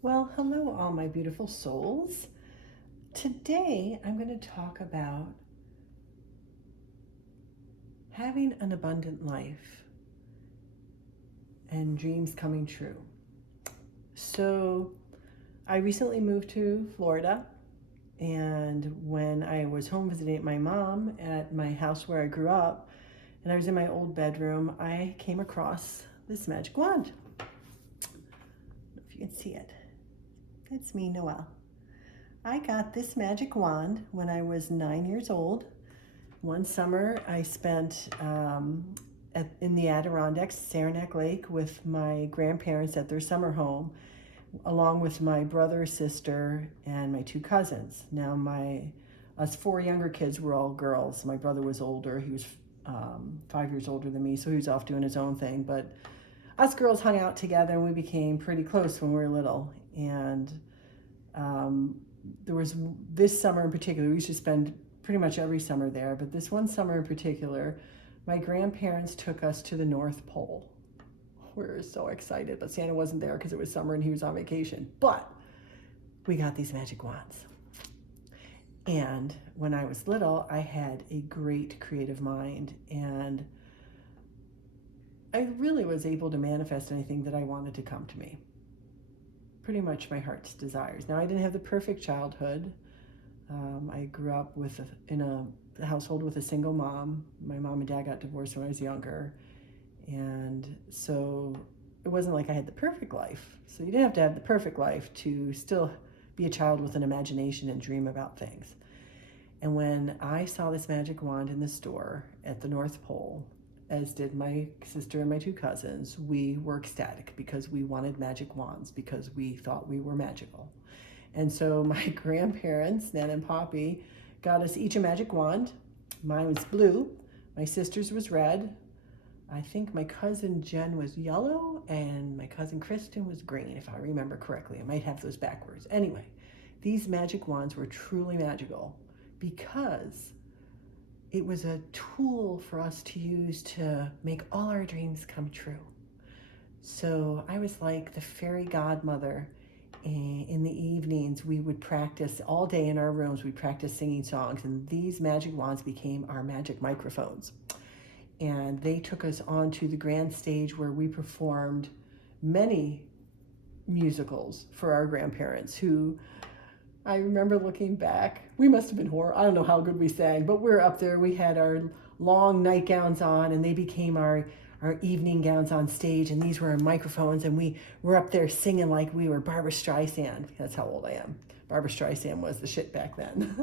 Well, hello, all my beautiful souls. Today, I'm going to talk about having an abundant life and dreams coming true. So, I recently moved to Florida, and when I was home visiting my mom at my house where I grew up, and I was in my old bedroom, I came across this magic wand. I don't know if you can see it. It's me, Noelle. I got this magic wand when I was 9 years old. One summer, I spent in the Adirondacks, Saranac Lake, with my grandparents at their summer home, along with my brother, sister, and my two cousins. Now, us four younger kids were all girls. My brother was older; he was 5 years older than me, so he was off doing his own thing. But us girls hung out together, and we became pretty close when we were little. And um, there was this summer in particular, we used to spend pretty much every summer there, but this one summer in particular, my grandparents took us to the North Pole. We were so excited, but Santa wasn't there because it was summer and he was on vacation. But we got these magic wands. And when I was little, I had a great creative mind, and I really was able to manifest anything that I wanted to come to me. Pretty much my heart's desires. Now, I didn't have the perfect childhood. I grew up in a household with a single mom. My mom and dad got divorced when I was younger. And so it wasn't like I had the perfect life. So you didn't have to have the perfect life to still be a child with an imagination and dream about things. And when I saw this magic wand in the store at the North Pole, as did my sister and my two cousins, we were ecstatic because we wanted magic wands because we thought we were magical. And so my grandparents, Nan and Poppy, got us each a magic wand. Mine was blue, my sister's was red. I think my cousin Jen was yellow, and my cousin Kristen was green, if I remember correctly. I might have those backwards. Anyway, these magic wands were truly magical because it was a tool for us to use to make all our dreams come true. So I was like the fairy godmother. In the evenings, we would practice all day in our rooms. We'd practice singing songs, and these magic wands became our magic microphones. And they took us onto the grand stage where we performed many musicals for our grandparents, who I remember looking back. We must have been horrible. I don't know how good we sang, but we were up there. We had our long nightgowns on, and they became our evening gowns on stage, and these were our microphones, and we were up there singing like we were Barbra Streisand. That's how old I am. Barbra Streisand was the shit back then.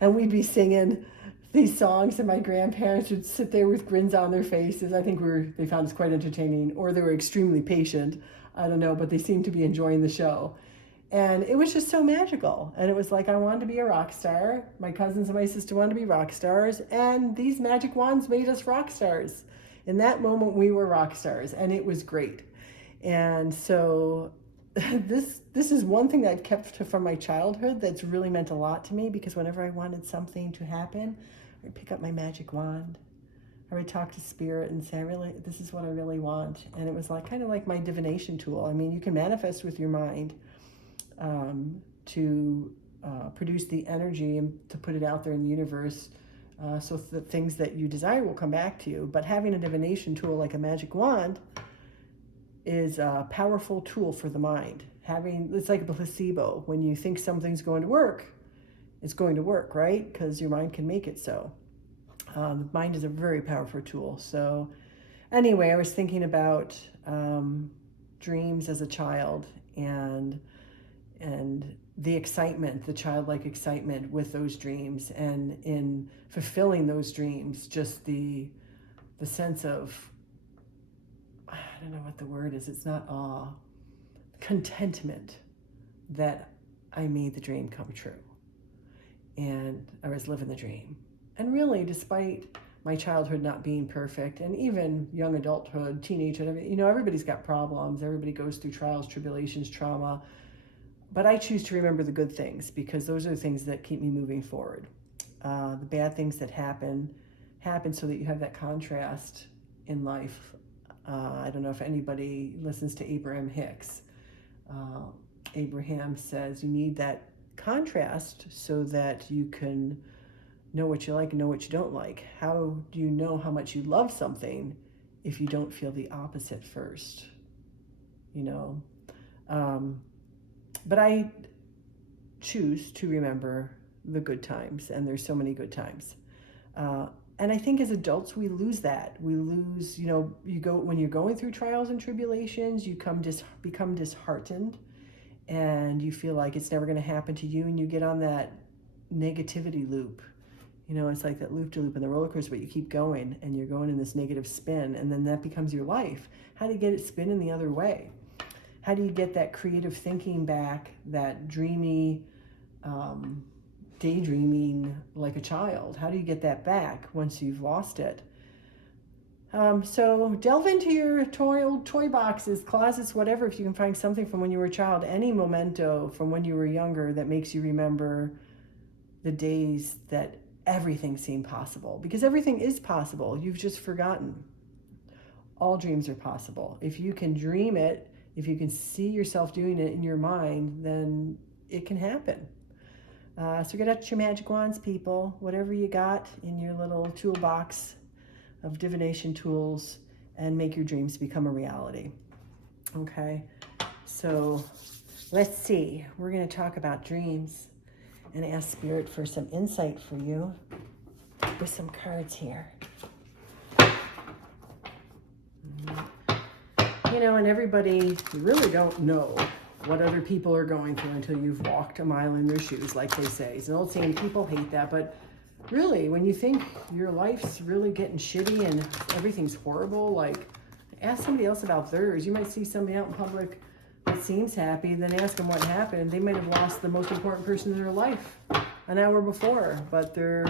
And we'd be singing these songs, and my grandparents would sit there with grins on their faces. I think they found us quite entertaining, or they were extremely patient. I don't know, but they seemed to be enjoying the show. And it was just so magical. And it was like I wanted to be a rock star. My cousins and my sister wanted to be rock stars. And these magic wands made us rock stars. In that moment, we were rock stars. And it was great. And so this is one thing that I've kept from my childhood that's really meant a lot to me, because whenever I wanted something to happen, I'd pick up my magic wand. I would talk to spirit and say, this is what I really want. And it was like kind of like my divination tool. I mean, you can manifest with your mind, to produce the energy and to put it out there in the universe, so the things that you desire will come back to you. But having a divination tool like a magic wand is a powerful tool for the mind. It's like a placebo. When you think something's going to work, it's going to work, right? Because your mind can make it so. The mind is a very powerful tool. So anyway, I was thinking about dreams as a child, and the excitement, the childlike excitement with those dreams, and in fulfilling those dreams, just the sense of, I don't know what the word is, it's not awe, contentment that I made the dream come true. And I was living the dream. And really, despite my childhood not being perfect, and even young adulthood, teenagehood, everybody's got problems. Everybody goes through trials, tribulations, trauma. But I choose to remember the good things, because those are the things that keep me moving forward. The bad things that happen so that you have that contrast in life. I don't know if anybody listens to Abraham Hicks. Abraham says you need that contrast so that you can know what you like and know what you don't like. How do you know how much you love something if you don't feel the opposite first? You know, but I choose to remember the good times, and there's so many good times. And I think as adults, we lose that. We lose, when you're going through trials and tribulations, you become disheartened, and you feel like it's never going to happen to you, and you get on that negativity loop. It's like that loop-de-loop in the roller coaster, but you keep going, and you're going in this negative spin, and then that becomes your life. How do you get it spinning the other way? How do you get that creative thinking back, that dreamy, daydreaming like a child? How do you get that back once you've lost it? So delve into your toy boxes, closets, whatever, if you can find something from when you were a child, any memento from when you were younger that makes you remember the days that everything seemed possible. Because everything is possible. You've just forgotten. All dreams are possible. If you can dream it, if you can see yourself doing it in your mind, then it can happen. So get out your magic wands, people. Whatever you got in your little toolbox of divination tools, and make your dreams become a reality. Okay, so let's see. We're going to talk about dreams and ask Spirit for some insight for you with some cards here. And everybody, you really don't know what other people are going through until you've walked a mile in their shoes, like they say. It's an old saying, people hate that, but really, when you think your life's really getting shitty and everything's horrible, like, ask somebody else about theirs. You might see somebody out in public that seems happy, then ask them what happened. They might have lost the most important person in their life an hour before, but they're,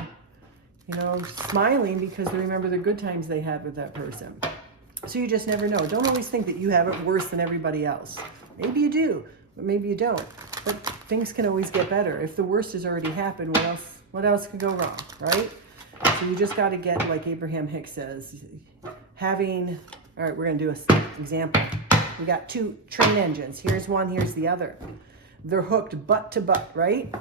smiling because they remember the good times they had with that person. So you just never know. Don't always think that you have it worse than everybody else. Maybe you do, but maybe you don't. But things can always get better. If the worst has already happened, what else could go wrong, right? So you just got to get, like Abraham Hicks says, all right, we're going to do an example. We got two train engines. Here's one, here's the other. They're hooked butt to butt, right?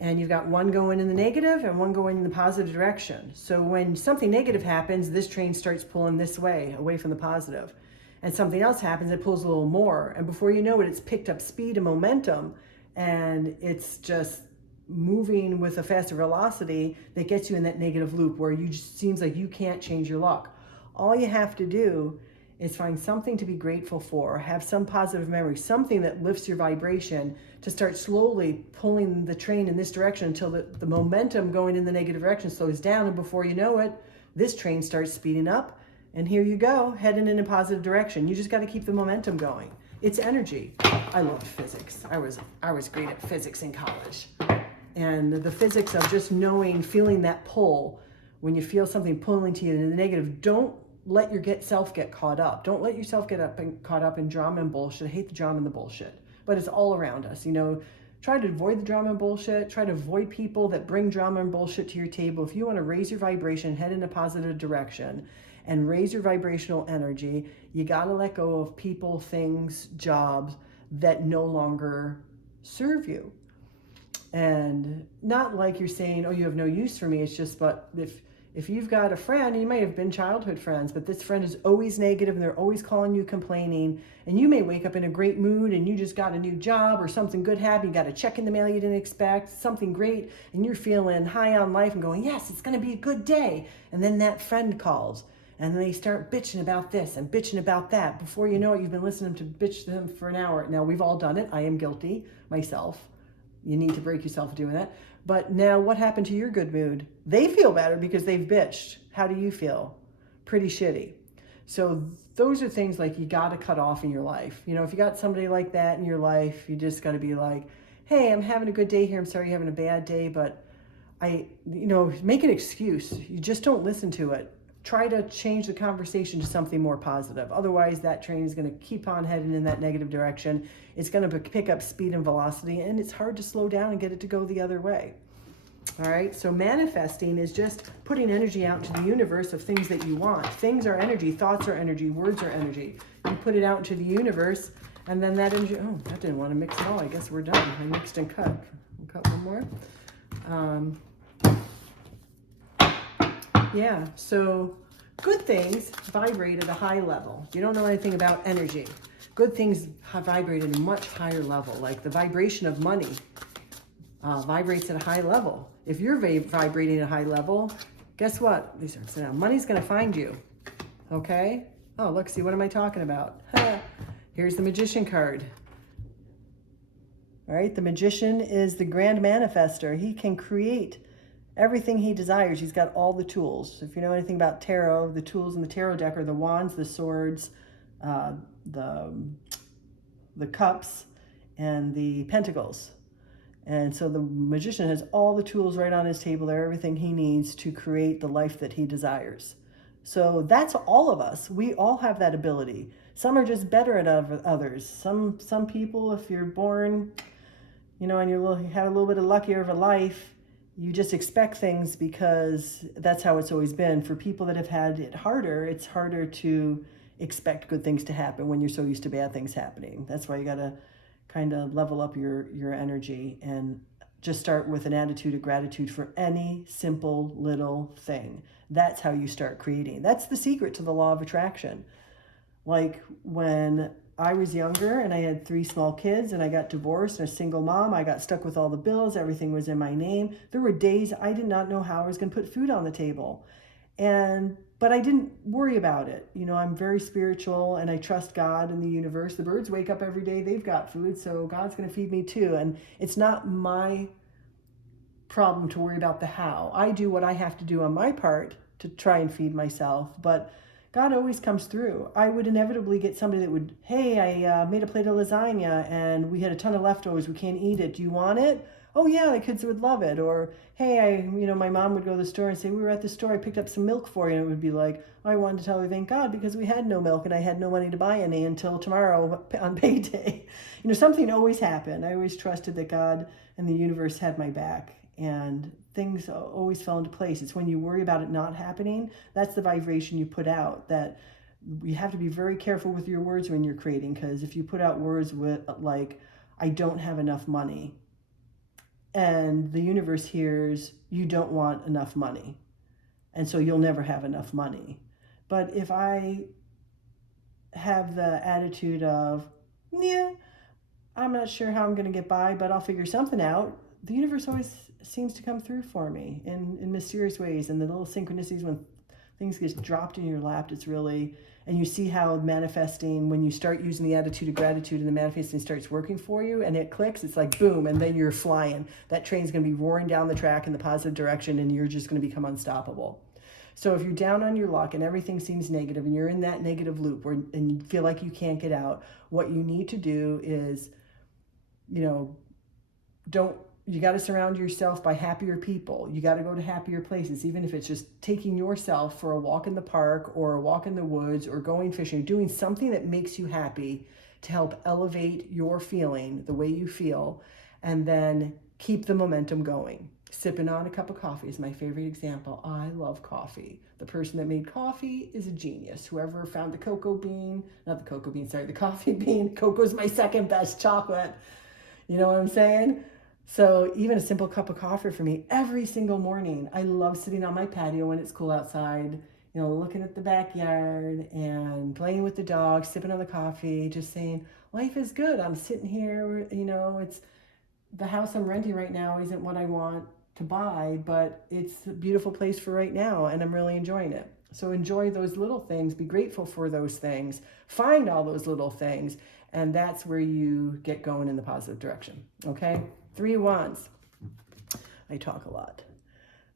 And you've got one going in the negative and one going in the positive direction. So when something negative happens, this train starts pulling this way, away from the positive. And something else happens, it pulls a little more. And before you know it, it's picked up speed and momentum, and it's just moving with a faster velocity that gets you in that negative loop where you just seems like you can't change your luck. All you have to do is find something to be grateful for, have some positive memory, something that lifts your vibration to start slowly pulling the train in this direction until the momentum going in the negative direction slows down, and before you know it, this train starts speeding up, and here you go, heading in a positive direction. You just got to keep the momentum going. It's energy. I loved physics. I was great at physics in college. And the physics of just knowing, feeling that pull, when you feel something pulling to you in the negative, don't let yourself get caught up. Don't let yourself get caught up in drama and bullshit. I hate the drama and the bullshit, but it's all around us. Try to avoid the drama and bullshit. Try to avoid people that bring drama and bullshit to your table. If you want to raise your vibration, head in a positive direction, and raise your vibrational energy, you got to let go of people, things, jobs that no longer serve you. And not like you're saying, oh, you have no use for me. It's just, but if you've got a friend, you might have been childhood friends, but this friend is always negative and they're always calling you, complaining, and you may wake up in a great mood and you just got a new job or something good happened, you got a check in the mail you didn't expect, something great, and you're feeling high on life and going, yes, it's going to be a good day. And then that friend calls and they start bitching about this and bitching about that. Before you know it, you've been listening to bitch to them for an hour. Now, we've all done it. I am guilty myself. You need to break yourself doing that. But now what happened to your good mood? They feel better because they've bitched. How do you feel? Pretty shitty. So those are things like you got to cut off in your life. If you got somebody like that in your life, you just got to be like, hey, I'm having a good day here. I'm sorry you're having a bad day, but make an excuse. You just don't listen to it. Try to change the conversation to something more positive. Otherwise, that train is going to keep on heading in that negative direction. It's going to pick up speed and velocity, and it's hard to slow down and get it to go the other way. All right, so manifesting is just putting energy out into the universe of things that you want. Things are energy, thoughts are energy, words are energy. You put it out into the universe, And then that energy, oh, that didn't want to mix at all. I guess we're done. I mixed and cut. We'll cut one more. Yeah, so good things vibrate at a high level. If you don't know anything about energy, good things vibrate at a much higher level. Like the vibration of money vibrates at a high level. If you're vibrating at a high level, guess what? Money's going to find you. Okay? Oh, look, see, what am I talking about? Here's the Magician card. All right, the Magician is the grand manifester. He can create everything he desires. He's got all the tools. If you know anything about tarot, the tools in the tarot deck are the wands, the swords, the cups, and the pentacles. And so the Magician has all the tools right on his table there, everything he needs to create the life that he desires. So that's all of us. We all have that ability. Some are just better at others. Some people, if you're born, and you have a little bit of luckier of a life, you just expect things because that's how it's always been. For people that have had it harder, it's harder to expect good things to happen when you're so used to bad things happening. That's why you got to kind of level up your energy and just start with an attitude of gratitude for any simple little thing. That's how you start creating. That's the secret to the law of attraction. Like when I was younger and I had 3 small kids and I got divorced and a single mom, I got stuck with all the bills. Everything was in my name. There were days I did not know how I was going to put food on the table. But I didn't worry about it. I'm very spiritual and I trust God and the universe. The birds wake up every day. They've got food, so God's going to feed me too. And it's not my problem to worry about the how. I do what I have to do on my part to try and feed myself, but God always comes through. I would inevitably get somebody that would, hey, I made a plate of lasagna and we had a ton of leftovers. We can't eat it. Do you want it? Oh yeah, the kids would love it. Or, hey, my mom would go to the store and say, we were at the store, I picked up some milk for you. And it would be like, I wanted to tell her, thank God, because we had no milk and I had no money to buy any until tomorrow on payday. Something always happened. I always trusted that God and the universe had my back. And things always fell into place. It's when you worry about it not happening, that's the vibration you put out. That you have to be very careful with your words when you're creating, because if you put out words with like, I don't have enough money, and the universe hears, you don't want enough money, and so you'll never have enough money. But if I have the attitude of, yeah, I'm not sure how I'm going to get by, but I'll figure something out, the universe always seems to come through for me in mysterious ways. And the little synchronicities when things get dropped in your lap, it's really, and you see how manifesting, when you start using the attitude of gratitude and the manifesting starts working for you and it clicks, it's like boom, and then you're flying. That train's going to be roaring down the track in the positive direction and you're just going to become unstoppable. So if you're down on your luck and everything seems negative and you're in that negative loop and you feel like you can't get out, what you need to do is, you got to surround yourself by happier people. You got to go to happier places, even if it's just taking yourself for a walk in the park or a walk in the woods or going fishing, doing something that makes you happy to help elevate your feeling, the way you feel, and then keep the momentum going. Sipping on a cup of coffee is my favorite example. I love coffee. The person that made coffee is a genius. Whoever found the cocoa bean, not the cocoa bean, sorry, the coffee bean. Cocoa's my second best chocolate. You know what I'm saying? So even a simple cup of coffee for me every single morning. I love sitting on my patio when it's cool outside, looking at the backyard and playing with the dog, sipping on the coffee, just saying, life is good. I'm sitting here, it's the house I'm renting right now isn't what I want to buy, but it's a beautiful place for right now and I'm really enjoying it. So enjoy those little things, be grateful for those things, find all those little things, and that's where you get going in the positive direction, okay? 3 wands. I talk a lot.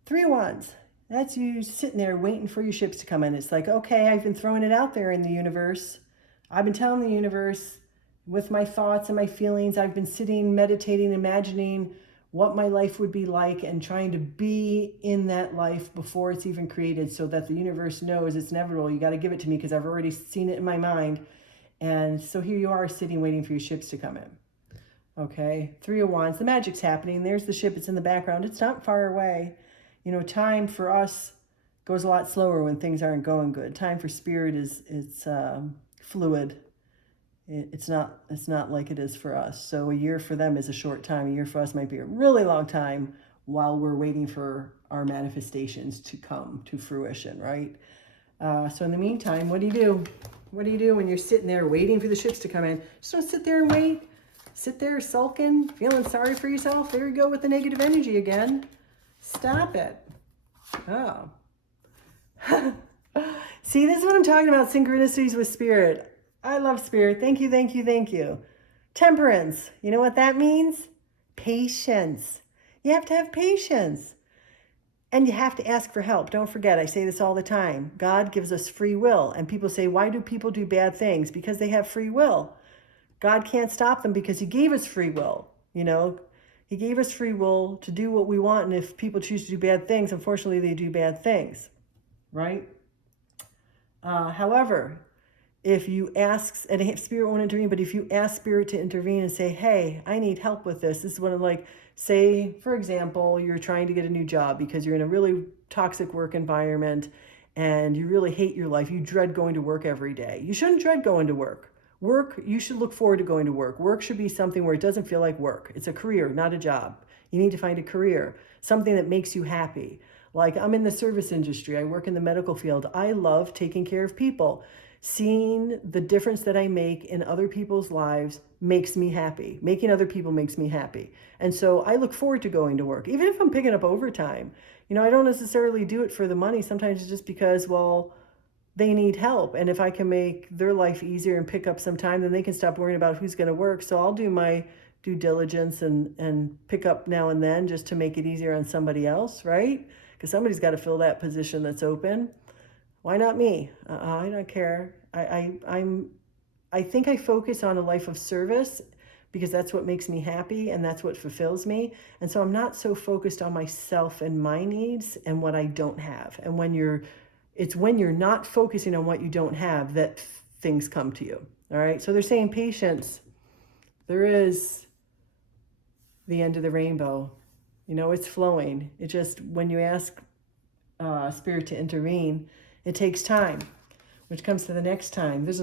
3 wands. That's you sitting there waiting for your ships to come in. It's like, okay, I've been throwing it out there in the universe. I've been telling the universe with my thoughts and my feelings. I've been sitting, meditating, imagining what my life would be like and trying to be in that life before it's even created so that the universe knows it's inevitable. You got to give it to me because I've already seen it in my mind. And so here you are sitting waiting for your ships to come in. Okay, 3 of Wands, the magic's happening. There's the ship, it's in the background. It's not far away. Time for us goes a lot slower when things aren't going good. Time for spirit it's fluid. It's not like it is for us. So a year for them is a short time. A year for us might be a really long time while we're waiting for our manifestations to come to fruition, right? So in the meantime, what do you do? What do you do when you're sitting there waiting for the shits to come in? Just don't sit there and wait. Sit there sulking, feeling sorry for yourself. There you go with the negative energy again. Stop it. Oh. See, this is what I'm talking about, synchronicities with spirit. I love spirit. Thank you, thank you, thank you. Temperance. You know what that means? Patience. You have to have patience. And you have to ask for help. Don't forget, I say this all the time. God gives us free will. And people say, why do people do bad things? Because they have free will. God can't stop them because he gave us free will. You know, he gave us free will to do what we want. And if people choose to do bad things, unfortunately, they do bad things, right? However, if you ask, and spirit won't intervene, but if you ask spirit to intervene and say, hey, I need help with this. This is what I'm like, say, for example, you're trying to get a new job because you're in a really toxic work environment and you really hate your life. You dread going to work every day. You shouldn't dread going to work. Work, you should look forward to going to work. Work should be something where it doesn't feel like work. It's a career, not a job. You need to find a career, something that makes you happy. Like I'm in the service industry. I work in the medical field. I love taking care of people. Seeing the difference that I make in other people's lives makes me happy. Making other people makes me happy. And so I look forward to going to work, even if I'm picking up overtime. You know, I don't necessarily do it for the money. Sometimes it's just because, well, they need help. And if I can make their life easier and pick up some time, then they can stop worrying about who's going to work. So I'll do my due diligence and pick up now and then just to make it easier on somebody else, right? Because somebody's got to fill that position that's open. Why not me? I don't care. I think I focus on a life of service because that's what makes me happy and that's what fulfills me. And so I'm not so focused on myself and my needs and what I don't have. And it's when you're not focusing on what you don't have that things come to you. All right. So they're saying patience. There is the end of the rainbow. You know, it's flowing. It just, when you ask spirit to intervene, it takes time, which comes to the next time. There's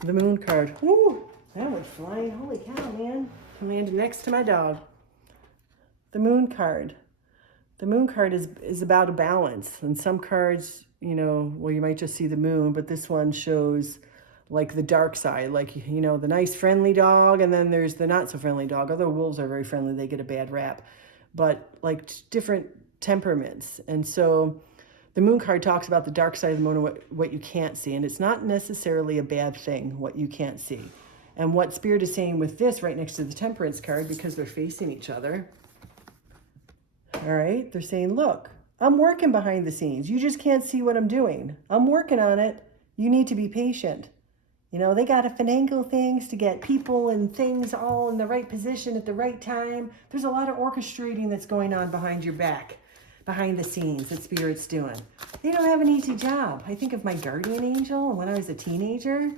the moon card. Woo, that went flying. Holy cow, man. I landed next to my dog. The moon card. The moon card is about a balance. And some cards, you know, well, you might just see the moon, but this one shows like the dark side, like, you know, the nice friendly dog, and then there's the not so friendly dog. Although wolves are very friendly, they get a bad rap, but like different temperaments. And so the moon card talks about the dark side of the moon, what you can't see. And it's not necessarily a bad thing, what you can't see. And what spirit is saying with this right next to the temperance card, because they're facing each other, all right, they're saying, look, I'm working behind the scenes. You just can't see what I'm doing. I'm working on it. You need to be patient. You know, they got to finagle things to get people and things all in the right position at the right time. There's a lot of orchestrating that's going on behind your back, behind the scenes that Spirit's doing. They don't have an easy job. I think of my guardian angel when I was a teenager.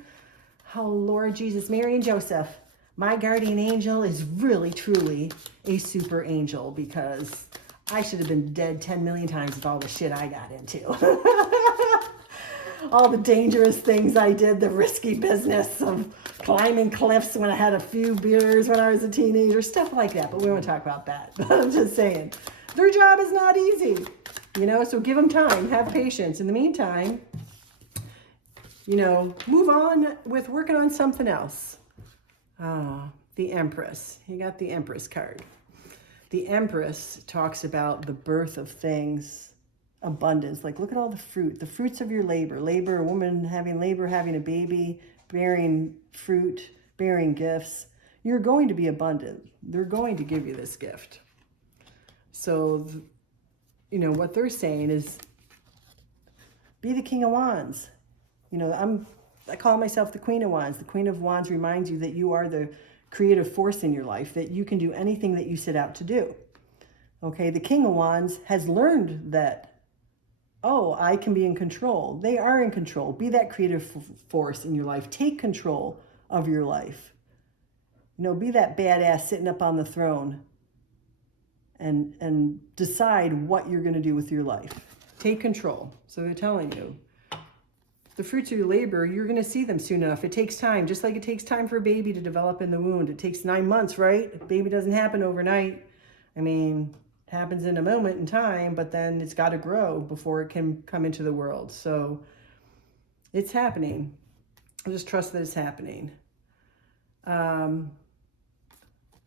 Oh, Lord Jesus, Mary and Joseph. My guardian angel is really, truly a super angel because I should have been dead 10 million times with all the shit I got into. All the dangerous things I did, the risky business of climbing cliffs when I had a few beers when I was a teenager, stuff like that. But we won't talk about that. But I'm just saying, their job is not easy, you know, so give them time, have patience. In the meantime, you know, move on with working on something else. The Empress. You got the Empress card. The Empress talks about the birth of things, abundance. Like, look at all the fruits of your labor. Labor, a woman having labor, having a baby, bearing fruit, bearing gifts. You're going to be abundant. They're going to give you this gift. So, you know, what they're saying is be the King of Wands. You know, I call myself the Queen of Wands. The Queen of Wands reminds you that you are the creative force in your life, that you can do anything that you set out to do. Okay, the King of Wands has learned that, oh, I can be in control. They are in control. Be that creative force in your life. Take control of your life. You know, be that badass sitting up on the throne and decide what you're going to do with your life. Take control. So they're telling you, The fruits of your labor, you're going to see them soon enough. It takes time, just like it takes time for a baby to develop in the womb. It takes 9 months, right? A baby doesn't happen overnight. I mean, it happens in a moment in time, but then it's got to grow before it can come into the world. So it's happening. I just trust that it's happening.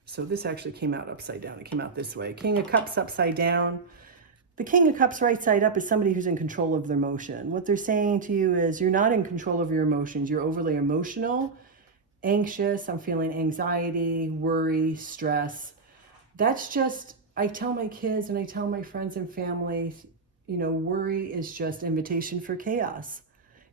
So this actually came out upside down. It came out this way. King of Cups upside down. The King of Cups right side up is somebody who's in control of their emotion. What they're saying to you is you're not in control of your emotions. You're overly emotional, anxious. I'm feeling anxiety, worry, stress. That's just, I tell my kids and I tell my friends and family, you know, worry is just invitation for chaos.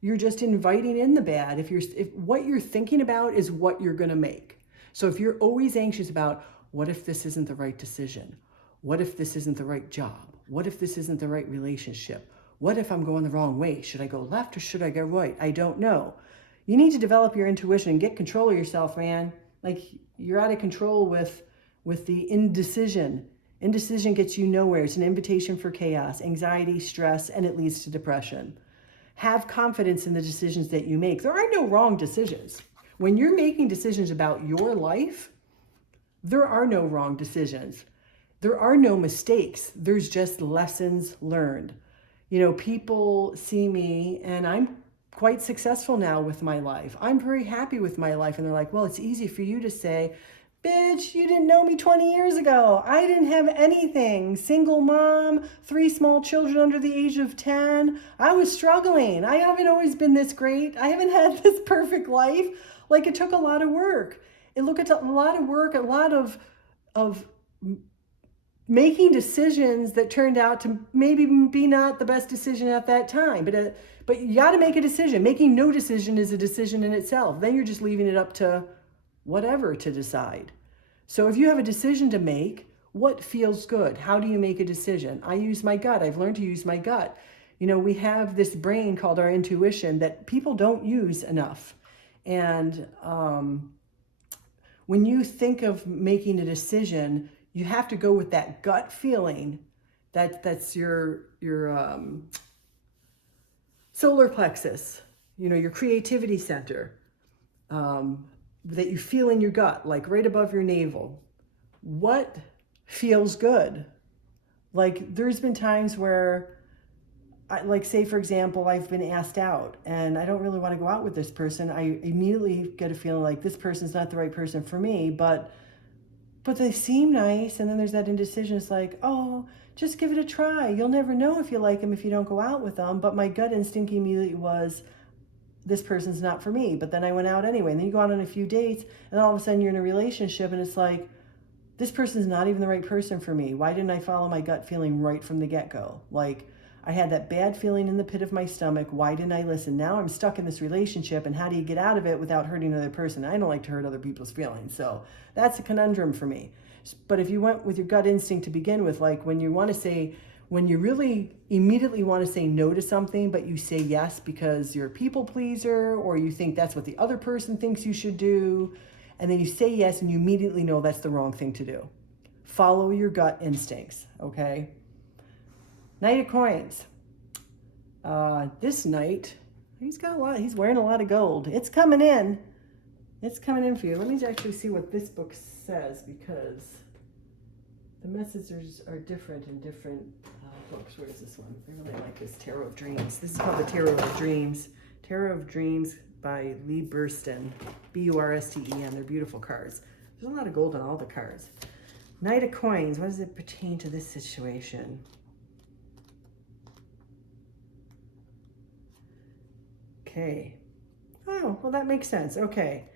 You're just inviting in the bad. If what you're thinking about is what you're going to make. So if you're always anxious about, what if this isn't the right decision? What if this isn't the right job? What if this isn't the right relationship? What if I'm going the wrong way? Should I go left or should I go right? I don't know. You need to develop your intuition and get control of yourself, man. Like, you're out of control with the indecision. Indecision gets you nowhere. It's an invitation for chaos, anxiety, stress, and it leads to depression. Have confidence in the decisions that you make. There are no wrong decisions. When you're making decisions about your life, there are no wrong decisions. There are no mistakes. There's just lessons learned. You know, people see me and I'm quite successful now with my life. I'm very happy with my life. And they're like, well, it's easy for you to say, bitch, you didn't know me 20 years ago. I didn't have anything. Single mom, 3 small children under the age of 10. I was struggling. I haven't always been this great. I haven't had this perfect life. Like, it took a lot of work. It took a lot of work, a lot of making decisions that turned out to maybe be not the best decision at that time. But you got to make a decision. Making no decision is a decision in itself. Then you're just leaving it up to whatever to decide. So if you have a decision to make, what feels good? How do you make a decision? I use my gut. I've learned to use my gut. You know, we have this brain called our intuition that people don't use enough. And when you think of making a decision, you have to go with that gut feeling. That's your solar plexus, you know, your creativity center, that you feel in your gut, like right above your navel. What feels good? Like, there's been times where, like, say, for example, I've been asked out and I don't really want to go out with this person. I immediately get a feeling like this person's not the right person for me, but they seem nice. And then there's that indecision. It's like, oh, just give it a try. You'll never know if you like them if you don't go out with them. But my gut instinct immediately was, this person's not for me. But then I went out anyway. And then you go out on a few dates and all of a sudden you're in a relationship and it's like, this person's not even the right person for me. Why didn't I follow my gut feeling right from the get-go? Like, I had that bad feeling in the pit of my stomach. Why didn't I listen? Now I'm stuck in this relationship, and how do you get out of it without hurting another person? I don't like to hurt other people's feelings. So that's a conundrum for me. But if you went with your gut instinct to begin with, like when you really immediately want to say no to something, but you say yes because you're a people pleaser, or you think that's what the other person thinks you should do, and then you say yes and you immediately know that's the wrong thing to do. Follow your gut instincts, okay? Knight of Coins. This knight, he's wearing a lot of gold. It's coming in. It's coming in for you. Let me actually see what this book says, because the messages are different in different books. Where is this one? I really like this, Tarot of Dreams. This is called the Tarot of Dreams. Tarot of Dreams by Lee Burstyn. Bursten. They're beautiful cards. There's a lot of gold on all the cards. Knight of Coins. What does it pertain to this situation? Okay. Oh, well, that makes sense. Okay.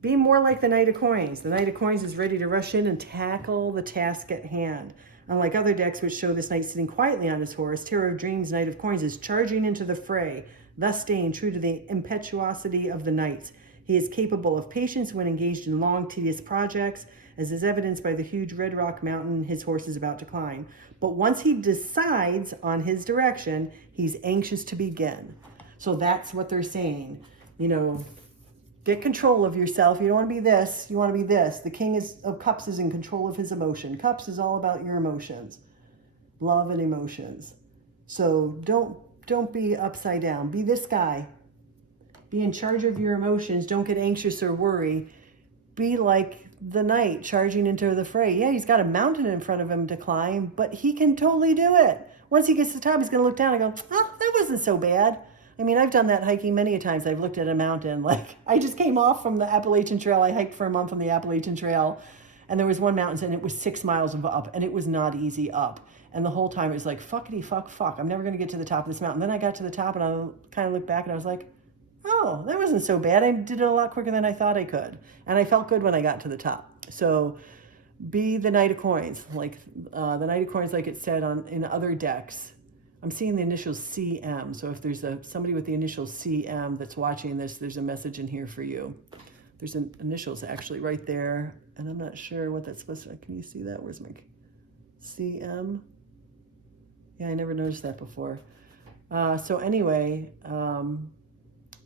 Be more like the Knight of Coins. The Knight of Coins is ready to rush in and tackle the task at hand. Unlike other decks which show this knight sitting quietly on his horse, Tarot of Dreams Knight of Coins is charging into the fray, thus staying true to the impetuosity of the knights. He is capable of patience when engaged in long, tedious projects, as is evidenced by the huge red rock mountain his horse is about to climb. But once he decides on his direction, he's anxious to begin. So that's what they're saying. You know, get control of yourself. You don't want to be this. You want to be this. The King of Cups is in control of his emotion. Cups is all about your emotions. Love and emotions. So don't be upside down. Be this guy. Be in charge of your emotions. Don't get anxious or worry. Be like the knight charging into the fray. Yeah, he's got a mountain in front of him to climb, but he can totally do it. Once he gets to the top, he's going to look down and go, oh, that wasn't so bad. I mean, I've done that hiking many a times. I've looked at a mountain. Like, I just came off from the Appalachian Trail. I hiked for a month on the Appalachian Trail, and there was one mountain, and it was 6 miles of up, and it was not easy up. And the whole time it was like, fuckity fuck. I'm never going to get to the top of this mountain. Then I got to the top, and I kind of looked back, and I was like, oh, that wasn't so bad. I did it a lot quicker than I thought I could. And I felt good when I got to the top. So be the Knight of Coins, like the Knight of Coins, like it said in other decks. I'm seeing the initials CM. So if there's somebody with the initials CM that's watching this, there's a message in here for you. There's initials actually right there. And I'm not sure what that's supposed to be. Can you see that? Where's my CM? Yeah, I never noticed that before. So anyway,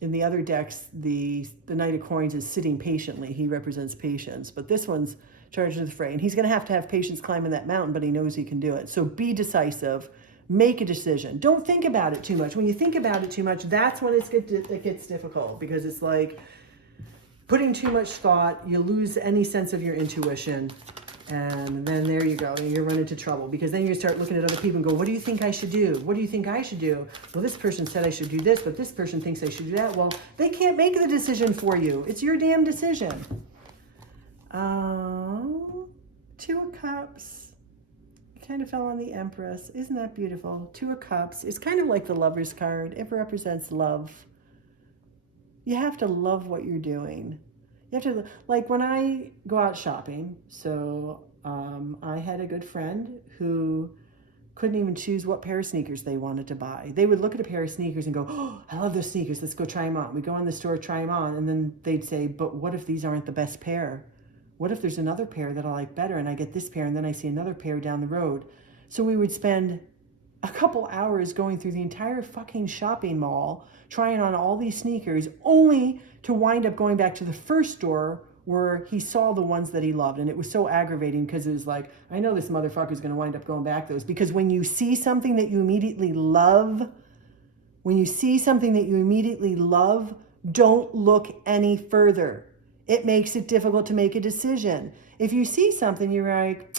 in the other decks, the Knight of Coins is sitting patiently. He represents patience. But this one's charged with the fray. And he's going to have patience climbing that mountain, but he knows he can do it. So be decisive. Make a decision. Don't think about it too much. When you think about it too much, that's when it gets difficult, because it's like putting too much thought. You lose any sense of your intuition. And then there you go. You run into trouble, because then you start looking at other people and go, what do you think I should do? What do you think I should do? Well, this person said I should do this, but this person thinks I should do that. Well, they can't make the decision for you. It's your damn decision. Two of Cups. Kind of fell on the Empress. Isn't that beautiful? Two of Cups. It's kind of like the Lover's card. It represents love. You have to love what you're doing. You have to, like when I go out shopping, so I had a good friend who couldn't even choose what pair of sneakers they wanted to buy. They would look at a pair of sneakers and go, oh, I love those sneakers. Let's go try them on. We go in the store, try them on, and then they'd say, but what if these aren't the best pair? What if there's another pair that I like better, and I get this pair, and then I see another pair down the road? So we would spend a couple hours going through the entire fucking shopping mall, trying on all these sneakers, only to wind up going back to the first store where he saw the ones that he loved. And it was so aggravating, because it was like, I know this motherfucker's going to wind up going back those. Because when you see something that you immediately love, don't look any further. It makes it difficult to make a decision. If you see something, you're like,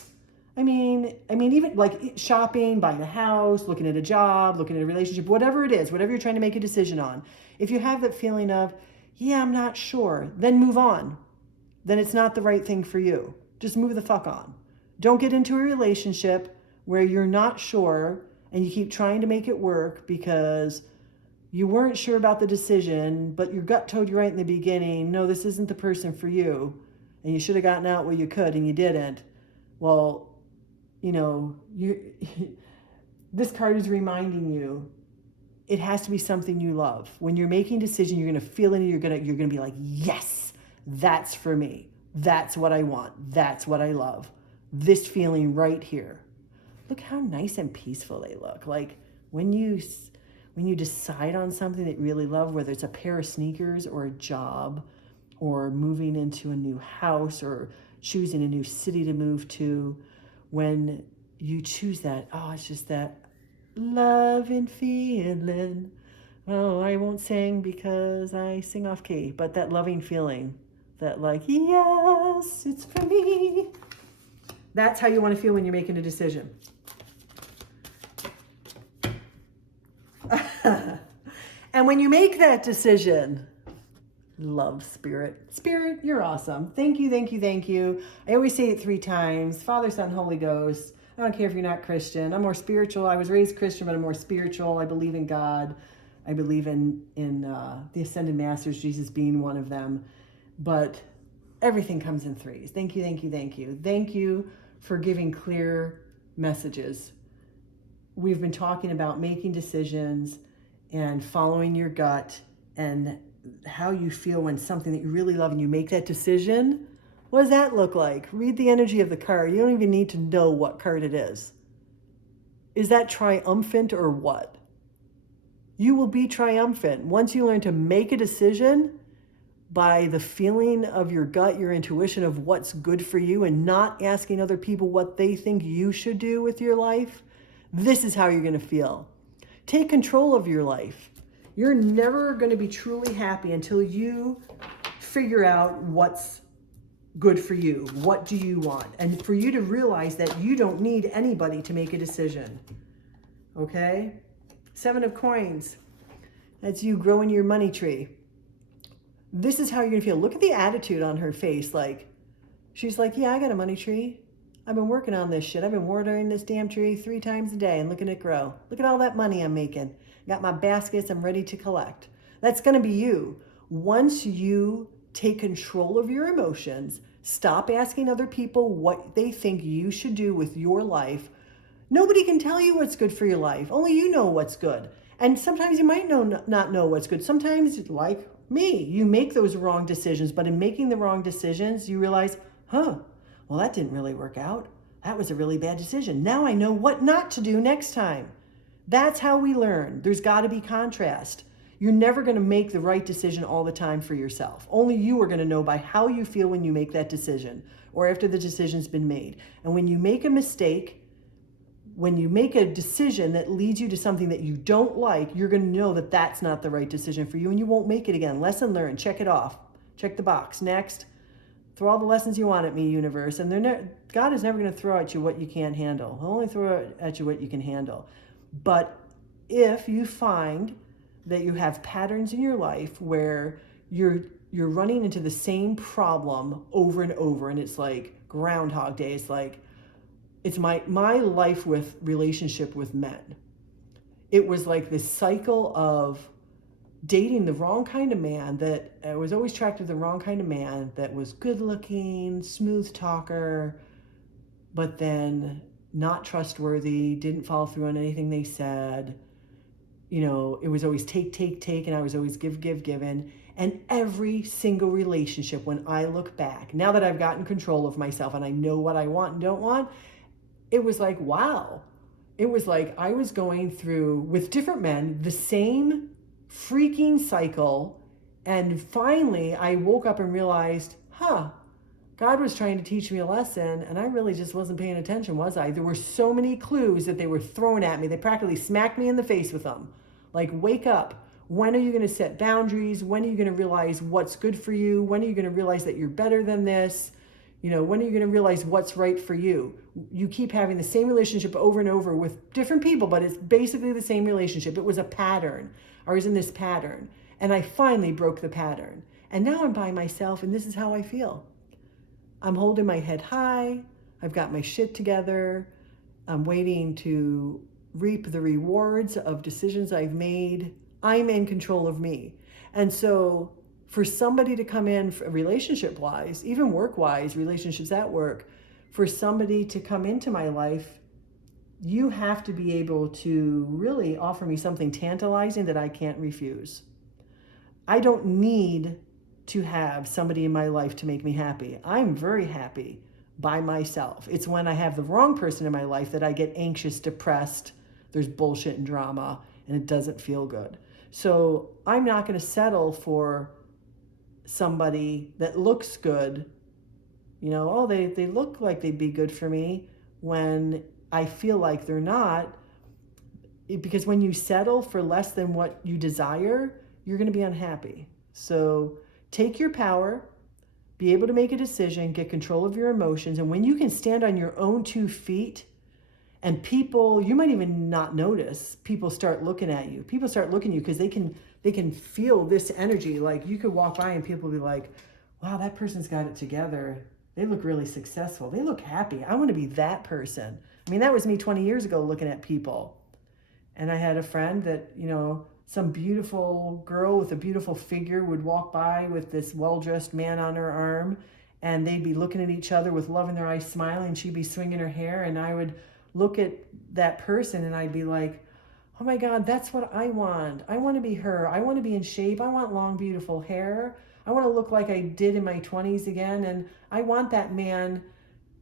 I mean, even like shopping, buying a house, looking at a job, looking at a relationship, whatever it is, whatever you're trying to make a decision on. If you have that feeling of, yeah, I'm not sure, then move on. Then it's not the right thing for you. Just move the fuck on. Don't get into a relationship where you're not sure and you keep trying to make it work because you weren't sure about the decision, but your gut told you right in the beginning, no, this isn't the person for you, and you should have gotten out what you could and you didn't. Well, this card is reminding you it has to be something you love. When you're making a decision, you're going to feel it, and you're going to be like, yes, that's for me. That's what I want. That's what I love. This feeling right here. Look how nice and peaceful they look. Like when you decide on something that you really love, whether it's a pair of sneakers or a job or moving into a new house or choosing a new city to move to, when you choose that, oh, it's just that love and feeling. Oh, I won't sing because I sing off key, but that loving feeling, that like, yes, it's for me. That's how you want to feel when you're making a decision. And when you make that decision, love, Spirit. Spirit, you're awesome. Thank you, thank you, thank you. I always say it 3 times. Father, Son, Holy Ghost. I don't care if you're not Christian. I'm more spiritual. I was raised Christian, but I'm more spiritual. I believe in God. I believe in the Ascended Masters, Jesus being one of them. But everything comes in 3s. Thank you, thank you, thank you. Thank you for giving clear messages. We've been talking about making decisions and following your gut and how you feel when something that you really love and you make that decision. What does that look like? Read the energy of the card. You don't even need to know what card it is. Is that triumphant or what? You will be triumphant once you learn to make a decision by the feeling of your gut, your intuition of what's good for you, and not asking other people what they think you should do with your life. This is how you're going to feel. Take control of your life. You're never going to be truly happy until you figure out what's good for you. What do you want? And for you to realize that you don't need anybody to make a decision. Okay? 7 of coins. That's you growing your money tree. This is how you're going to feel. Look at the attitude on her face. Like, she's like, yeah, I got a money tree. I've been working on this shit. I've been watering this damn tree 3 times a day and looking at it grow. Look at all that money I'm making. Got my baskets. I'm ready to collect. That's going to be you. Once you take control of your emotions, stop asking other people what they think you should do with your life. Nobody can tell you what's good for your life. Only you know what's good. And sometimes you might not know what's good. Sometimes, like me, you make those wrong decisions. But in making the wrong decisions, you realize, well, that didn't really work out. That was a really bad decision. Now I know what not to do next time. That's how we learn. There's got to be contrast. You're never going to make the right decision all the time for yourself. Only you are going to know by how you feel when you make that decision or after the decision's been made. And when you make a mistake, when you make a decision that leads you to something that you don't like, you're going to know that that's not the right decision for you and you won't make it again. Lesson learned. Check it off. Check the box. Next. Throw all the lessons you want at me, universe. And God is never going to throw at you what you can't handle. He'll only throw at you what you can handle. But if you find that you have patterns in your life where you're running into the same problem over and over, and it's like Groundhog Day, it's my life with relationship with men. It was like this cycle of dating the wrong kind of man, that I was always attracted to the wrong kind of man that was good looking, smooth talker, but then not trustworthy, didn't follow through on anything they said. It was always take, and I was always given. And every single relationship, when I look back, now that I've gotten control of myself and I know what I want and don't want, it was like, wow. It was like I was going through, with different men, the same freaking cycle. And finally, I woke up and realized, God was trying to teach me a lesson, and I really just wasn't paying attention, was I? There were so many clues that they were throwing at me. They practically smacked me in the face with them. Like, wake up. When are you going to set boundaries? When are you going to realize what's good for you? When are you going to realize that you're better than this? When are you going to realize what's right for you? You keep having the same relationship over and over with different people, but it's basically the same relationship. It was a pattern. I was in this pattern, and I finally broke the pattern. And now I'm by myself, and this is how I feel. I'm holding my head high. I've got my shit together. I'm waiting to reap the rewards of decisions I've made. I'm in control of me. And so for somebody to come in, relationship-wise, even work-wise, relationships at work, for somebody to come into my life, you have to be able to really offer me something tantalizing that I can't refuse. I don't need to have somebody in my life to make me happy. I'm very happy by myself. It's when I have the wrong person in my life that I get anxious, depressed, there's bullshit and drama, and it doesn't feel good. So I'm not going to settle for somebody that looks good. They look like they'd be good for me, when I feel like they're not. Because when you settle for less than what you desire, you're going to be unhappy. So take your power, be able to make a decision, get control of your emotions. And when you can stand on your own 2 feet, and people, you might even not notice, people start looking at you. People start looking at you because they can feel this energy. Like, you could walk by and people be like, wow, that person's got it together. They look really successful. They look happy. I want to be that person. I mean, that was me 20 years ago looking at people. And I had a friend that, some beautiful girl with a beautiful figure would walk by with this well-dressed man on her arm, and they'd be looking at each other with love in their eyes, smiling. She'd be swinging her hair, and I would look at that person and I'd be like, oh my God, that's what I want. I want to be her. I want to be in shape. I want long, beautiful hair. I want to look like I did in my 20s again. And I want that man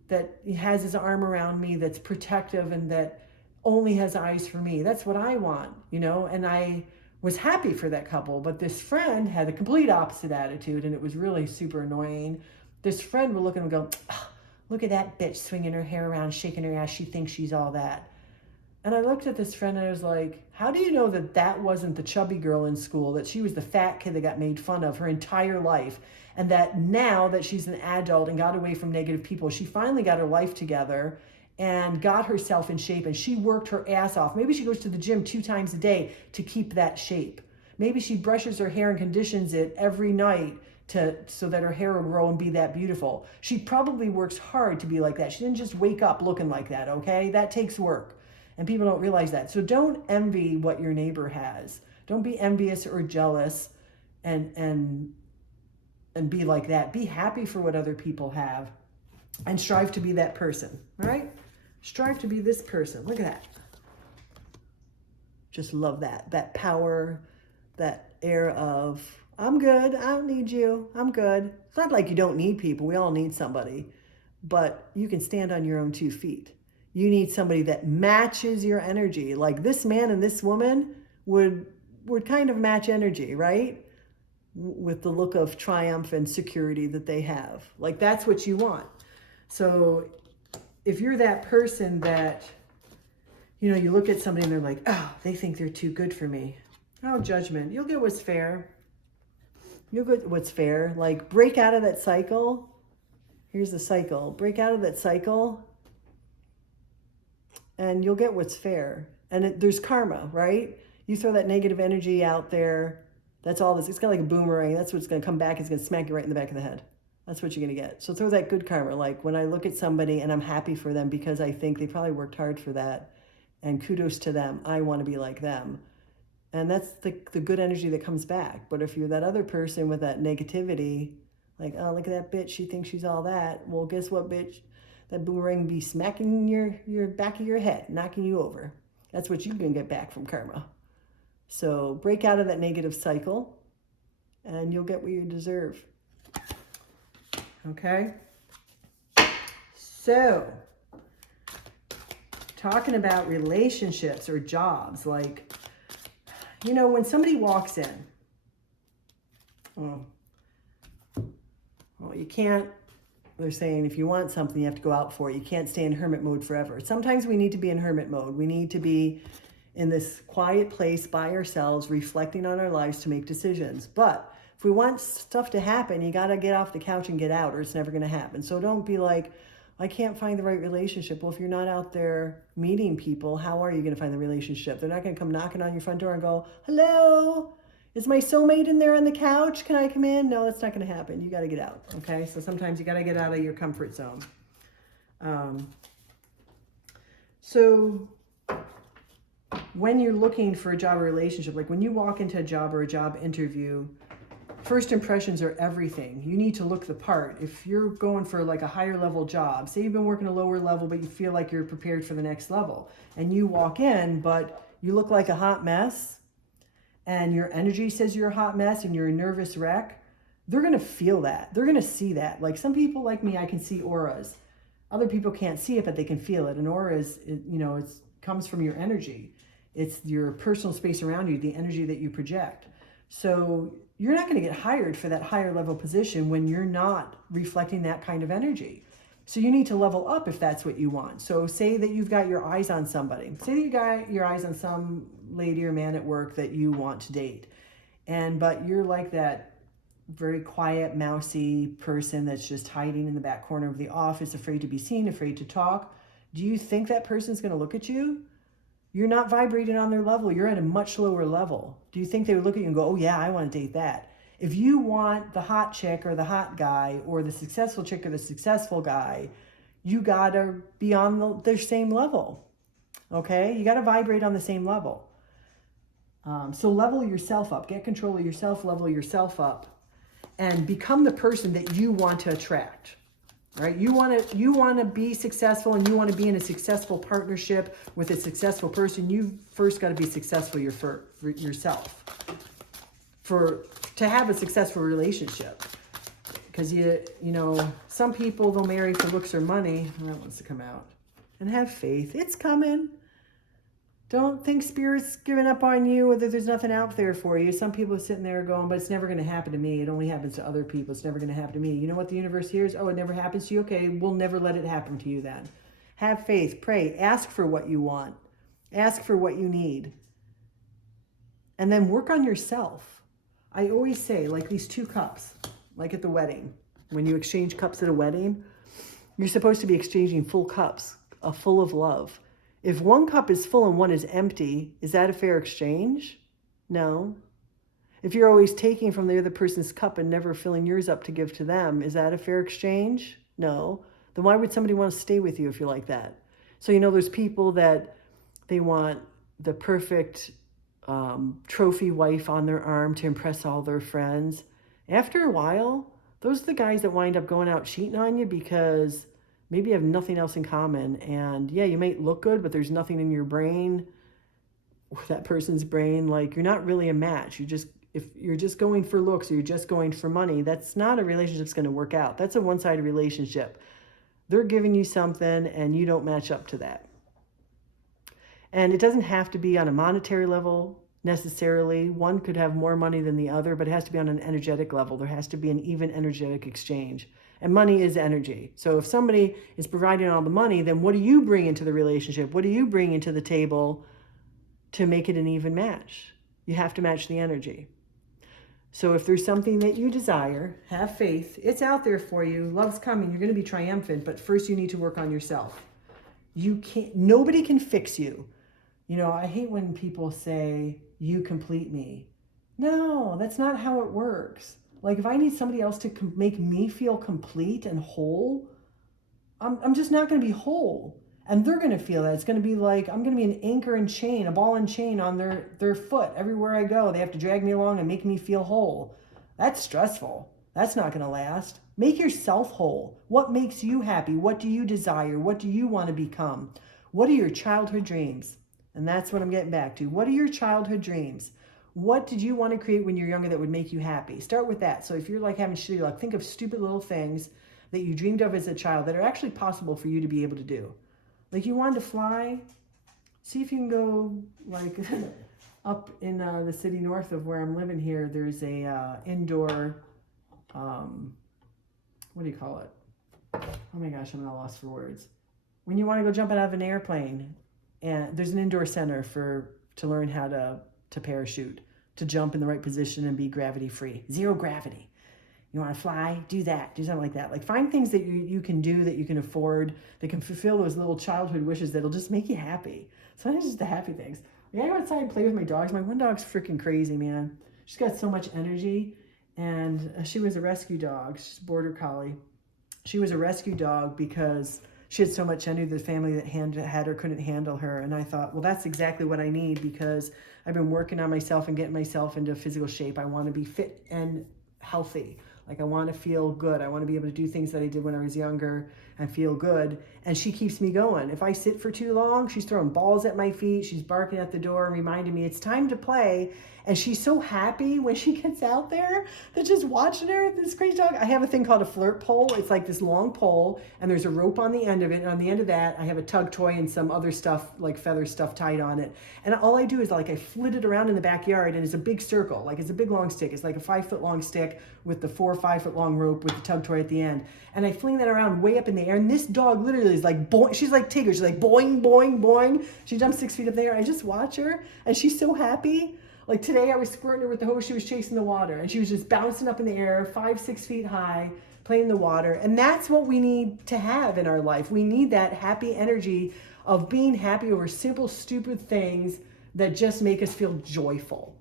that has his arm around me, that's protective and that only has eyes for me. That's what I want, and I was happy for that couple. But this friend had a complete opposite attitude, and it was really super annoying. This friend would look at him and go, oh, look at that bitch swinging her hair around, shaking her ass. She thinks she's all that. And I looked at this friend and I was like, how do you know that that wasn't the chubby girl in school, that she was the fat kid that got made fun of her entire life? And that now that she's an adult and got away from negative people, she finally got her life together and got herself in shape, and she worked her ass off. Maybe she goes to the gym 2 times a day to keep that shape. Maybe she brushes her hair and conditions it every night so that her hair will grow and be that beautiful. She probably works hard to be like that. She didn't just wake up looking like that, okay? That takes work. And people don't realize that. So don't envy what your neighbor has. Don't be envious or jealous and be like that. Be happy for what other people have and strive to be that person, all right? Strive to be this person. Look at that. Just love that power, that air of, I'm good, I don't need you, I'm good. It's not like you don't need people, we all need somebody, but you can stand on your own 2 feet. You need somebody that matches your energy. Like this man and this woman would kind of match energy, right? With the look of triumph and security that they have. Like that's what you want. So if you're that person that, you know, you look at somebody and they're like, oh, they think they're too good for me. Oh, judgment. You'll get what's fair. You'll get what's fair. Like break out of that cycle. Here's the cycle. Break out of that cycle and you'll get what's fair. And there's karma, right? You throw that negative energy out there. That's all this. It's kind of like a boomerang. That's what's going to come back. It's going to smack you right in the back of the head. That's what you're going to get. So throw that good karma. Like when I look at somebody and I'm happy for them because I think they probably worked hard for that. And kudos to them. I want to be like them. And that's the good energy that comes back. But if you're that other person with that negativity, like, oh, look at that bitch, she thinks she's all that. Well, guess what, bitch? That boomerang be smacking your back of your head, knocking you over. That's what you're going to get back from karma. So break out of that negative cycle and you'll get what you deserve. Okay? So, talking about relationships or jobs, like, you know, when somebody walks in, well, you can't, they're saying if you want something, you have to go out for it. You can't stay in hermit mode forever. Sometimes we need to be in hermit mode. We need to be in this quiet place by ourselves, reflecting on our lives to make decisions. But if we want stuff to happen, you got to get off the couch and get out, or it's never going to happen. So don't be like, I can't find the right relationship. Well, if you're not out there meeting people, how are you going to find the relationship? They're not going to come knocking on your front door and go, hello, is my soulmate in there on the couch? Can I come in? No, that's not going to happen. You got to get out. Okay. So sometimes you got to get out of your comfort zone. So when you're looking for a job or relationship, like when you walk into a job or a job interview, first impressions are everything. You need to look the part. If you're going for like a higher level job, say you've been working a lower level, but you feel like you're prepared for the next level, and you walk in, but you look like a hot mess, and your energy says you're a hot mess, and you're a nervous wreck, they're going to feel that. They're going to see that. Like some people like me, I can see auras. Other people can't see it, but they can feel it. An aura is, you know, it comes from your energy. It's your personal space around you, the energy that you project. So you're not going to get hired for that higher level position when you're not reflecting that kind of energy. So you need to level up if that's what you want. So say that you've got your eyes on somebody. Say that you got your eyes on some lady or man at work that you want to date. But you're like that very quiet, mousy person that's just hiding in the back corner of the office, afraid to be seen, afraid to talk. Do you think that person's going to look at you? You're not vibrating on their level. You're at a much lower level. Do you think they would look at you and go, oh yeah, I want to date that? If you want the hot chick or the hot guy or the successful chick or the successful guy, you got to be on their same level, okay? You got to vibrate on the same level. So level yourself up. Get control of yourself, level yourself up, and become the person that you want to attract. Right? You want to be successful, and you want to be in a successful partnership with a successful person. You've first got to be successful for yourself to have a successful relationship. Because you know, some people they'll marry for looks or money. That wants to come out. And have faith. It's coming. Don't think Spirit's giving up on you or that there's nothing out there for you. Some people are sitting there going, but it's never going to happen to me. It only happens to other people. It's never going to happen to me. You know what the universe hears? Oh, it never happens to you? Okay, we'll never let it happen to you then. Have faith. Pray. Ask for what you want. Ask for what you need. And then work on yourself. I always say, like these 2 cups, like at the wedding, when you exchange cups at a wedding, you're supposed to be exchanging full cups, full of love. If one cup is full and one is empty, is that a fair exchange? No. If you're always taking from the other person's cup and never filling yours up to give to them, is that a fair exchange? No. Then why would somebody want to stay with you if you're like that? So, there's people that they want the perfect trophy wife on their arm to impress all their friends. After a while, those are the guys that wind up going out cheating on you because maybe you have nothing else in common. And yeah, you might look good, but there's nothing in your brain or that person's brain. Like, you're not really a match. If you're just going for looks or you're just going for money, that's not a relationship that's going to work out. That's a one-sided relationship. They're giving you something and you don't match up to that. And it doesn't have to be on a monetary level necessarily. One could have more money than the other, but it has to be on an energetic level. There has to be an even energetic exchange. And money is energy. So if somebody is providing all the money, then what do you bring into the relationship? What do you bring into the table to make it an even match? You have to match the energy. So if there's something that you desire, have faith. It's out there for you. Love's coming. You're going to be triumphant, but first you need to work on yourself. Nobody can fix you. I hate when people say, you complete me. No, that's not how it works. Like, if I need somebody else to make me feel complete and whole, I'm just not going to be whole. And they're going to feel that. It's going to be like, I'm going to be an anchor and chain, a ball and chain on their foot. Everywhere I go, they have to drag me along and make me feel whole. That's stressful. That's not going to last. Make yourself whole. What makes you happy? What do you desire? What do you want to become? What are your childhood dreams? And that's what I'm getting back to. What are your childhood dreams? What did you want to create when you're younger that would make you happy? Start with that. So if you're like having shitty luck, think of stupid little things that you dreamed of as a child that are actually possible for you to be able to do. Like, you wanted to fly, see if you can go like up in the city north of where I'm living here. There's a indoor, what do you call it? Oh my gosh, I'm at a loss for words. When you want to go jump out of an airplane, and there's an indoor center to learn how to parachute, to jump in the right position and be gravity free, zero gravity. You want to fly? Do that. Do something like that. Like, find things that you can do, that you can afford, that can fulfill those little childhood wishes that'll just make you happy. Sometimes just the happy things. I go outside and play with my dogs. My one dog's freaking crazy, man. She's got so much energy, and she was a rescue dog. She's a border collie. She was a rescue dog because she had so much energy. The family that had her couldn't handle her. And I thought, well, that's exactly what I need, because I've been working on myself and getting myself into physical shape. I want to be fit and healthy. Like, I want to feel good. I want to be able to do things that I did when I was younger and feel good. And she keeps me going. If I sit for too long, she's throwing balls at my feet. She's barking at the door, reminding me it's time to play. And she's so happy when she gets out there that just watching her, this crazy dog. I have a thing called a flirt pole. It's like this long pole, and there's a rope on the end of it. And on the end of that, I have a tug toy and some other stuff, like feather stuff, tied on it. And all I do is, like, I flit it around in the backyard, and it's a big circle. Like, it's a big long stick. It's like a 5-foot long stick with the 4 or 5 foot long rope with the tug toy at the end. And I fling that around way up in the air. And this dog literally is like, boing. She's like Tigger. She's like, boing, boing, boing. She jumps 6 feet up there. I just watch her, and she's so happy. Like, today I was squirting her with the hose. She was chasing the water, and she was just bouncing up in the air, 5-6 feet high, playing in the water. And that's what we need to have in our life. We need that happy energy of being happy over simple, stupid things that just make us feel joyful.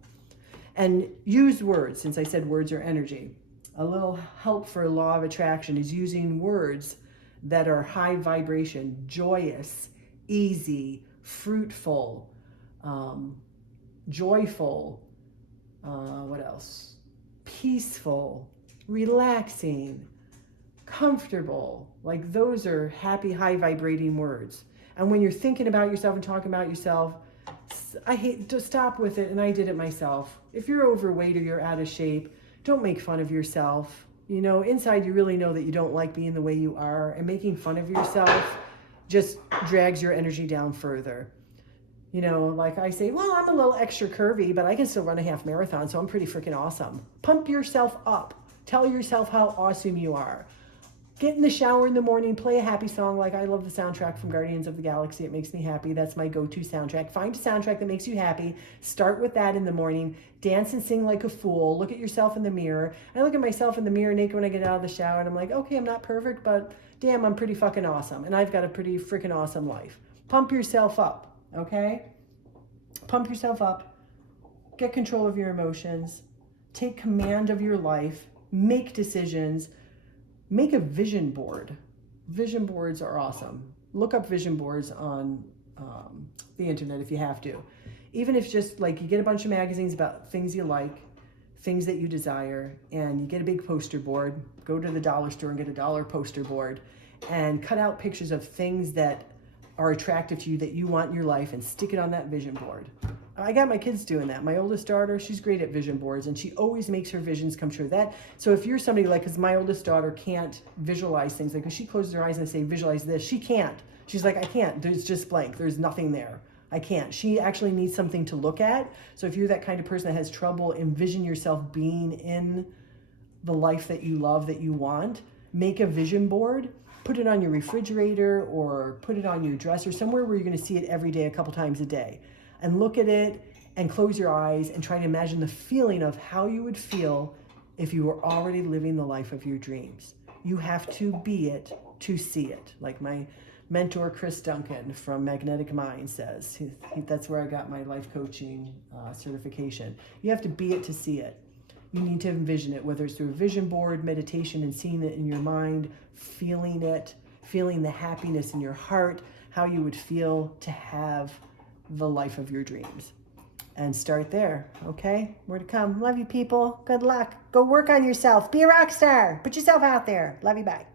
And use words, since I said words are energy. A little help for law of attraction is using words that are high vibration, joyous, easy, fruitful, joyful, what else? Peaceful, relaxing, comfortable. Like, those are happy, high vibrating words. And when you're thinking about yourself and talking about yourself, I hate to stop with it, and I did it myself. If you're overweight or you're out of shape, don't make fun of yourself. You know, inside you really know that you don't like being the way you are, and making fun of yourself just drags your energy down further. You know, like I say, well, I'm a little extra curvy, but I can still run a half marathon, so I'm pretty freaking awesome. Pump yourself up. Tell yourself how awesome you are. Get in the shower in the morning, play a happy song. Like I love the soundtrack from Guardians of the Galaxy. It makes me happy. That's my go-to soundtrack. Find a soundtrack that makes you happy. Start with that in the morning. Dance and sing like a fool. Look at yourself in the mirror. I look at myself in the mirror naked when I get out of the shower and I'm like, okay, I'm not perfect, but damn, I'm pretty fucking awesome. And I've got a pretty freaking awesome life. Pump yourself up, okay? Pump yourself up. Get control of your emotions. Take command of your life. Make decisions. Make a vision board. Vision boards are awesome. Look up vision boards on the internet if you have to. Even if just like you get a bunch of magazines about things you like, things that you desire, and you get a big poster board, go to the dollar store and get a dollar poster board and cut out pictures of things that are attractive to you that you want in your life and stick it on that vision board. I got my kids doing that. My oldest daughter, she's great at vision boards and she always makes her visions come true. So if you're somebody like, because my oldest daughter can't visualize things, like if she closes her eyes and I say, visualize this, she can't. She's like, I can't. There's just blank. There's nothing there. I can't. She actually needs something to look at. So if you're that kind of person that has trouble envision yourself being in the life that you love, that you want, make a vision board. Put it on your refrigerator or put it on your dresser, somewhere where you're going to see it every day, a couple times a day. And look at it and close your eyes and try to imagine the feeling of how you would feel if you were already living the life of your dreams. You have to be it to see it. Like my mentor, Chris Duncan from Magnetic Mind says, that's where I got my life coaching certification. You have to be it to see it. You need to envision it, whether it's through a vision board, meditation, and seeing it in your mind, feeling it, feeling the happiness in your heart, how you would feel to have the life of your dreams. And start there, okay? More to come. Love you, people. Good luck. Go work on yourself. Be a rock star. Put yourself out there. Love you. Bye.